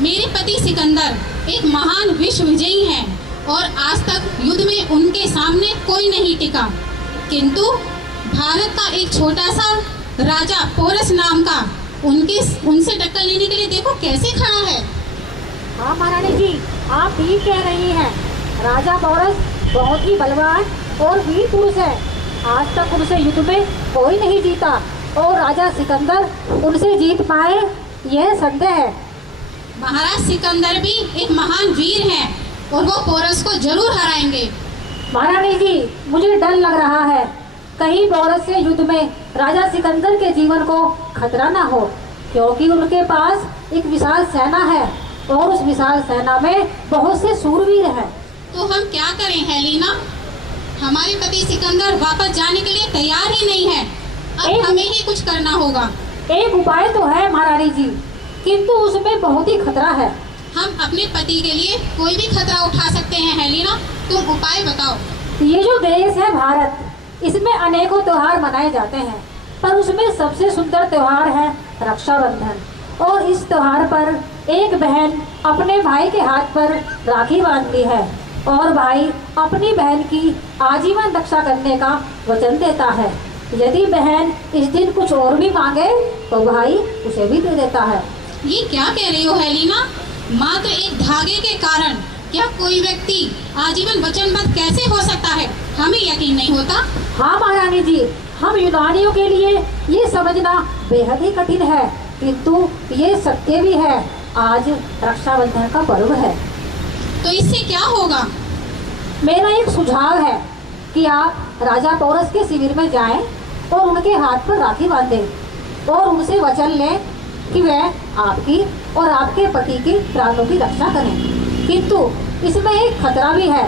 मेरे पति सिकंदर एक महान विश्व विजयी हैं और आज तक युद्ध में उनके सामने कोई नहीं टिका, किंतु भारत का एक छोटा सा राजा पोरस नाम का उनसे टक्कर लेने के लिए देखो कैसे खड़ा है। हाँ महारानी जी, आप ठीक कह रही हैं। राजा पोरस बहुत ही बलवान और वीर पुरुष है। आज तक उनसे युद्ध में कोई नहीं जीता और राजा सिकंदर उनसे जीत पाए यह संदेह है। महाराज सिकंदर भी एक महान वीर हैं और वो पोरस को जरूर हराएंगे। महारानी जी, मुझे डर लग रहा है कहीं पोरस से युद्ध में राजा सिकंदर के जीवन को खतरा ना हो, क्योंकि उनके पास एक विशाल सेना है और उस विशाल सेना में बहुत से सूरवीर हैं। तो हम क्या करें हेलेना? हमारे पति सिकंदर वापस जाने के लिए तैयार ही नहीं है। अब हमें ही कुछ करना होगा। एक उपाय तो है महारानी जी, किंतु उसमें बहुत ही खतरा है। हम अपने पति के लिए कोई भी खतरा उठा सकते हैं हेलेना, तुम उपाय बताओ। ये जो देश है भारत, इसमें अनेकों त्योहार मनाए जाते हैं, पर उसमें सबसे सुंदर त्योहार है रक्षाबंधन। और इस त्योहार पर एक बहन अपने भाई के हाथ पर राखी बांधती है और भाई अपनी बहन की आजीवन रक्षा करने का वचन देता है। यदि बहन इस दिन कुछ और भी मांगे तो भाई उसे भी दे देता है। ये क्या कह रही हो हेलेना? मात्र एक धागे के कारण क्या कोई व्यक्ति आजीवन वचनबद्ध कैसे हो सकता है? हमें यकीन नहीं होता। हाँ महारानी जी, हम यूनानियों के लिए ये समझना बेहद ही कठिन है, किंतु ये सत्य भी है। आज रक्षाबंधन का पर्व है। तो इससे क्या होगा? मेरा एक सुझाव है कि आप राजा पोरस के शिविर में जाएं और उनके हाथ पर राखी बांधें और उनसे वचन लें कि वह आपकी और आपके पति के प्राणों की रक्षा करें। किंतु इसमें एक खतरा भी है।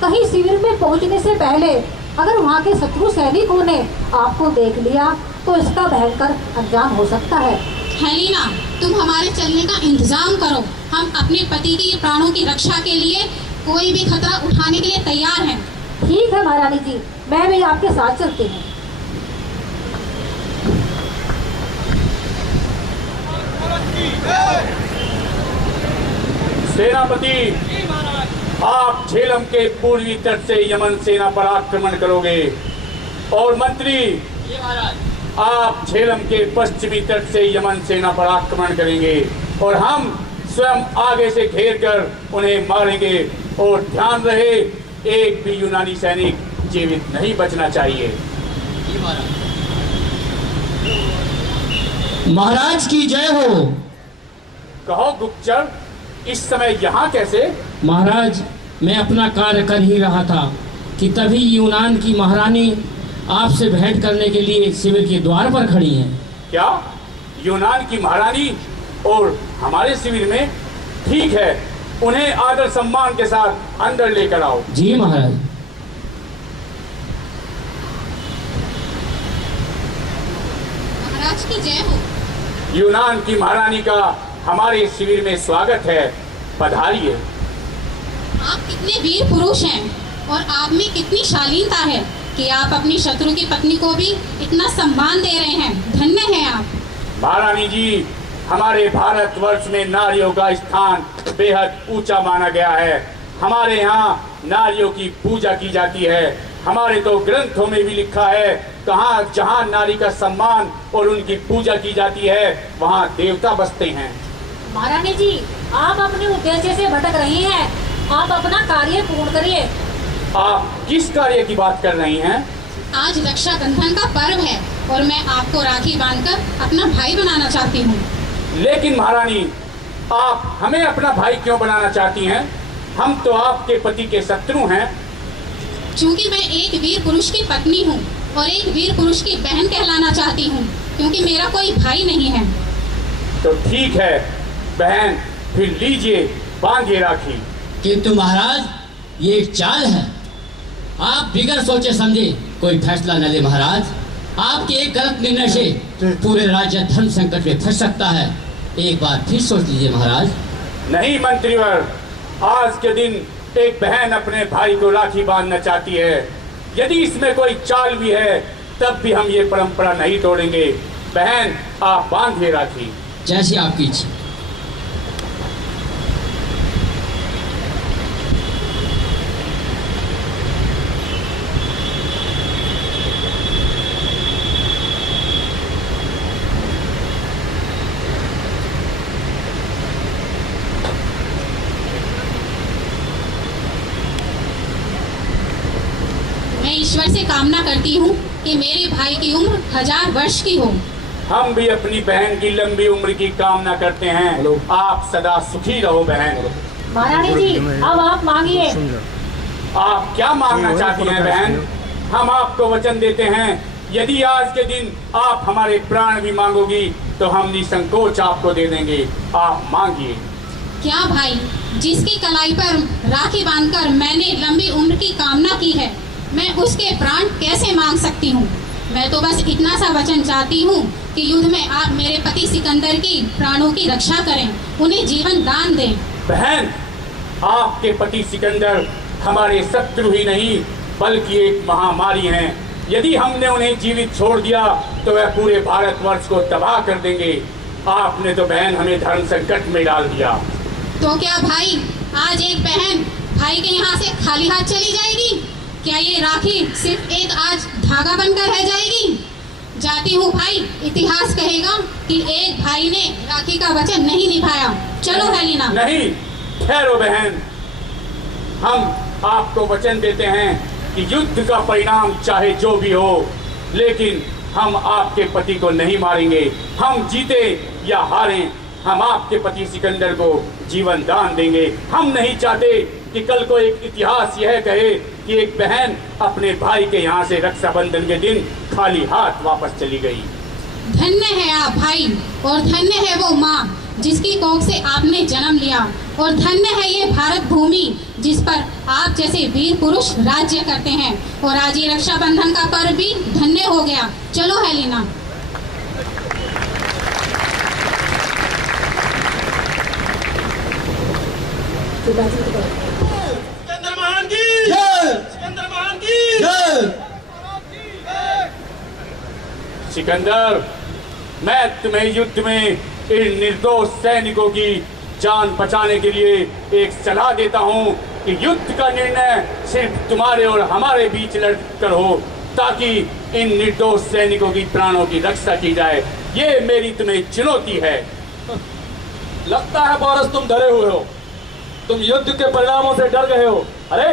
कहीं शिविर में पहुंचने से पहले अगर वहां के शत्रु सैनिकों ने आपको देख लिया तो इसका भयंकर अंजाम हो सकता है। हेलेना, तुम हमारे चलने का इंतजाम करो। हम अपने पति के प्राणों की रक्षा के लिए कोई भी खतरा उठाने के लिए तैयार हैं। ठीक है महारानी जी, मैं भी आपके साथ चलती हूँ। सेनापति, आप झेलम के पूर्वी तट से यमन सेना पर आक्रमण करोगे और मंत्री, आप झेलम के पश्चिमी तट से यमन सेना पर आक्रमण करेंगे और हम स्वयं आगे से घेर कर उन्हें मारेंगे। और ध्यान रहे, एक भी यूनानी सैनिक जीवित नहीं बचना चाहिए। महाराज की जय हो। कहो गुप्तचर, इस समय यहाँ कैसे? महाराज, मैं अपना कार्य कर ही रहा था कि तभी यूनान की महारानी आपसे भेंट करने के लिए शिविर के द्वार पर खड़ी हैं। क्या यूनान की महारानी और हमारे शिविर में? ठीक है, उन्हें आदर सम्मान के साथ अंदर लेकर आओ। जी महाराज। महाराज की जय हो। यूनान की महारानी का हमारे शिविर में स्वागत है, पधारिए। आप कितने वीर पुरुष हैं और आप में कितनी शालीनता है कि आप अपनी शत्रु की पत्नी को भी इतना सम्मान दे रहे हैं। धन्य हैं आप। महारानी जी, हमारे भारतवर्ष में नारियों का स्थान बेहद ऊंचा माना गया है। हमारे यहाँ नारियों की पूजा की जाती है। हमारे तो ग्रंथों में भी लिखा है, कहाँ जहाँ नारी का सम्मान और उनकी पूजा की जाती है वहाँ देवता बसते हैं। महारानी जी, आप अपने उद्देश्य से भटक रही हैं। आप अपना कार्य पूर्ण करिए। आप किस कार्य की बात कर रही हैं? आज रक्षाबंधन का पर्व है और मैं आपको राखी बांधकर अपना भाई बनाना चाहती हूँ। लेकिन महारानी, आप हमें अपना भाई क्यों बनाना चाहती हैं? हम तो आपके पति के शत्रु हैं। क्योंकि मैं एक वीर पुरुष की पत्नी हूँ और एक वीर पुरुष की बहन कहलाना चाहती हूँ, क्योंकि मेरा कोई भाई नहीं है। तो ठीक है बहन, फिर लीजिए, बांधिए राखी। किंतु महाराज, ये एक चाल है। आप बिगर सोचे समझे कोई फैसला न ले महाराज। आपके एक गलत निर्णय से पूरे राज्य धर्म संकट में फंस सकता है। एक बार फिर सोच लीजिए महाराज। नहीं मंत्रीवर, आज के दिन एक बहन अपने भाई को राखी बांधना चाहती है। यदि इसमें कोई चाल भी है तब भी हम ये परंपरा नहीं तोड़ेंगे। बहन, आप बांधिए राखी। जैसी आपकी इच्छा। से कामना करती हूँ कि मेरे भाई की उम्र 1000 वर्ष की हो। हम भी अपनी बहन की लंबी उम्र की कामना करते हैं। आप सदा सुखी रहो बहन। महारानी जी, अब आप मांगिए। आप क्या मांगना चाहती हैं बहन? हम आपको वचन देते हैं, यदि आज के दिन आप हमारे प्राण भी मांगोगी तो हम निसंकोच आपको दे देंगे। आप मांगिए। क्या भाई, जिसकी कलाई पर राखी बांधकर मैंने लंबी उम्र की कामना की है, मैं उसके प्राण कैसे मांग सकती हूँ? मैं तो बस इतना सा वचन चाहती हूँ कि युद्ध में आप मेरे पति सिकंदर की प्राणों की रक्षा करें, उन्हें जीवन दान दें। बहन, आपके पति सिकंदर हमारे शत्रु ही नहीं बल्कि एक महामारी हैं। यदि हमने उन्हें जीवित छोड़ दिया तो वह पूरे भारतवर्ष को तबाह कर देंगे। आपने तो बहन हमें धर्म संकट में डाल दिया। तो क्या भाई, आज एक बहन भाई के यहाँ से खाली हाथ चली जाएगी? क्या ये राखी सिर्फ एक आज धागा बनकर रह जाएगी? जाती हूँ भाई, इतिहास कहेगा कि एक भाई ने राखी का वचन नहीं निभाया। चलो हेलिना। नहीं, ठहरो बहन। हम आपको वचन देते हैं कि युद्ध का परिणाम चाहे जो भी हो, लेकिन हम आपके पति को नहीं मारेंगे। हम जीते या हारें, हम आपके पति सिकंदर को जीवन दान देंगे। हम नहीं चाहते कि कल को एक इतिहास यह कहे कि एक बहन अपने भाई के यहाँ से रक्षाबंधन के दिन खाली हाथ वापस चली गई। धन्य है आप भाई, और धन्य है वो माँ जिसकी कोख से आपने जन्म लिया, और धन्य है ये भारत भूमि जिस पर आप जैसे वीर पुरुष राज्य करते हैं। और आज ये रक्षाबंधन का पर्व भी धन्य हो गया। चलो हेलिना। सिकंदर महान की जय। सिकंदर महान की जय। सिकंदर, मैं तुम्हें युद्ध में इन निर्दोष सैनिकों की जान बचाने के लिए एक सलाह देता हूं कि युद्ध का निर्णय सिर्फ तुम्हारे और हमारे बीच लड़कर हो, ताकि इन निर्दोष सैनिकों की प्राणों की रक्षा की जाए। ये मेरी तुम्हें चुनौती है। लगता है बोरस तुम डरे हुए हो। तुम युद्ध के परिणामों से डर गए हो। अरे,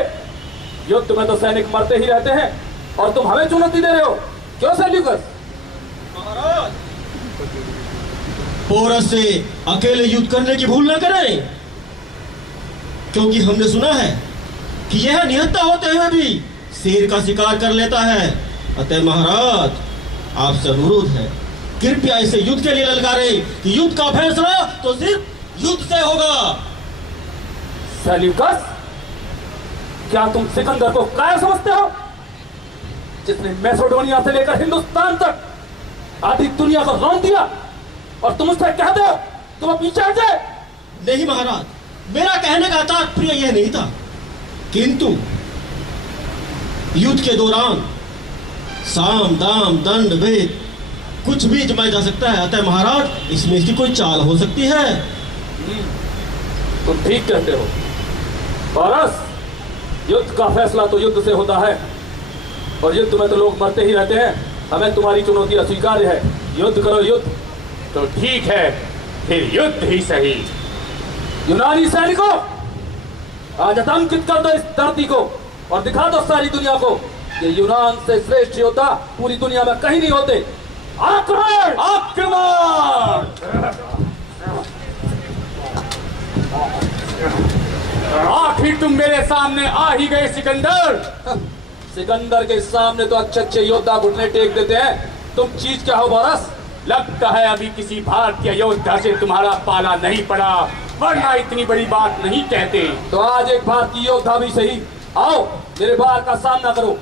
युद्ध में तो सैनिक मरते ही रहते हैं और तुम हमें चुनौती दे रहे हो। क्यों सेल्यूकस? महाराज, पोरस से अकेले युद्ध करने की भूल न करें, क्योंकि हमने सुना है कि यह निहत्था होते हुए भी शेर का शिकार कर लेता है। अतः महाराज, आपसे अनुरोध है, कृपया इसे युद्ध के लिए ललकारें कि युद्ध का फैसला तो सिर्फ युद्ध से होगा। सेल्यूकस, क्या तुम सिकंदर को कायर समझते हो, जिसने मैसेडोनिया से लेकर हिंदुस्तान तक आधी दुनिया को रौंद दिया, और तुम उससे कहते हो तुम पीछे हट जाए? नहीं महाराज, मेरा कहने का तात्पर्य यह नहीं था, किंतु युद्ध के दौरान साम दाम दंड भेद कुछ भी जमाया जा सकता है। अतः महाराज, इसमें इसकी कोई चाल हो सकती है। तुम ठीक कहते हो बोरस। युद्ध का फैसला तो युद्ध से होता है, और युद्ध में तो लोग मरते ही रहते हैं। हमें तुम्हारी चुनौती अस्वीकार्य है। युद्ध करो, युद्ध। तो ठीक है, फिर युद्ध ही सही। यूनानी सैनिकों, आज आतंकित कर दो इस धरती को और दिखा दो सारी दुनिया को कि यूनान से श्रेष्ठ योद्धा पूरी दुनिया में कहीं नहीं होते। आक्रमण! आक्रमण! आखिर तुम मेरे सामने आ ही गए सिकंदर। सिकंदर के सामने तो अच्छे अच्छे योद्धा घुटने टेक देते हैं। तुम चीज क्या हो बोरस? लगता है अभी किसी भारतीय योद्धा से तुम्हारा पाला नहीं पड़ा, वरना इतनी बड़ी बात नहीं कहते। तो आज एक भारतीय योद्धा भी सही, आओ मेरे बार का सामना करो।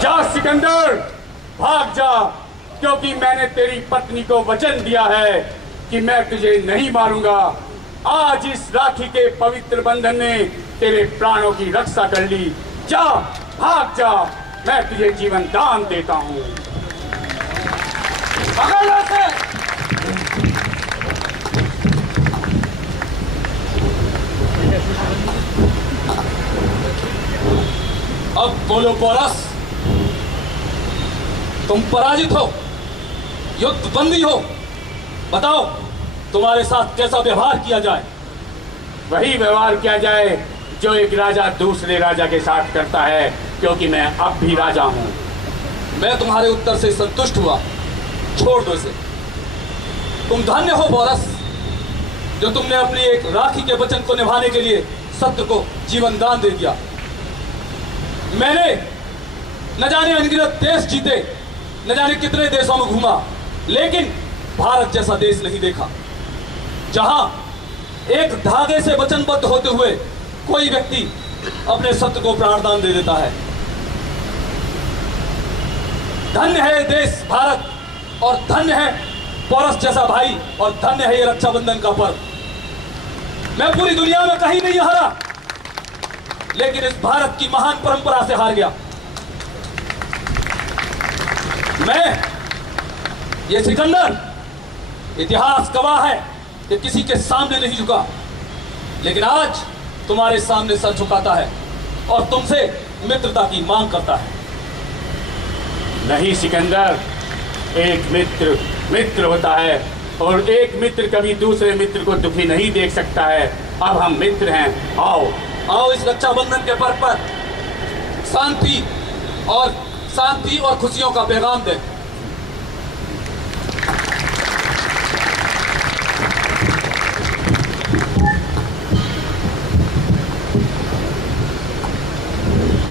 जा सिकंदर, भाग जा, क्योंकि मैंने तेरी पत्नी को वचन दिया है कि मैं तुझे नहीं मारूंगा। आज इस राखी के पवित्र बंधन ने तेरे प्राणों की रक्षा कर ली। जा, भाग जा, मैं तुझे जीवन दान देता हूँ। पकड़ से। अब बोलो बोरस, तुम पराजित हो, युद्ध बंदी हो। बताओ तुम्हारे साथ कैसा व्यवहार किया जाए। वही व्यवहार किया जाए जो एक राजा दूसरे राजा के साथ करता है, क्योंकि मैं अब भी राजा हूं। मैं तुम्हारे उत्तर से संतुष्ट हुआ, छोड़ दो इसे। तुम धन्य हो बोरस, जो तुमने अपनी एक राखी के वचन को निभाने के लिए सत्य को जीवन दान दे दिया। मैंने न जाने अनगिनत देश जीते, न जाने कितने देशों में घूमा, लेकिन भारत जैसा देश नहीं देखा जहां एक धागे से वचनबद्ध होते हुए कोई व्यक्ति अपने सत्य को प्राणदान दे देता है। धन्य है देश भारत, और धन्य है पोरस जैसा भाई, और धन्य है ये रक्षाबंधन का पर्व। मैं पूरी दुनिया में कहीं नहीं हारा, लेकिन इस भारत की महान परंपरा से हार गया। मैं, ये सिकंदर, इतिहास गवाह है कि किसी के सामने नहीं झुका, लेकिन आज तुम्हारे सामने सर झुकाता है और तुमसे मित्रता की मांग करता है। नहीं सिकंदर, एक मित्र मित्र होता है, और एक मित्र कभी दूसरे मित्र को दुखी नहीं देख सकता है। अब हम मित्र हैं, आओ आओ इस रक्षाबंधन के पर्व पर शांति और खुशियों का पैगाम दें।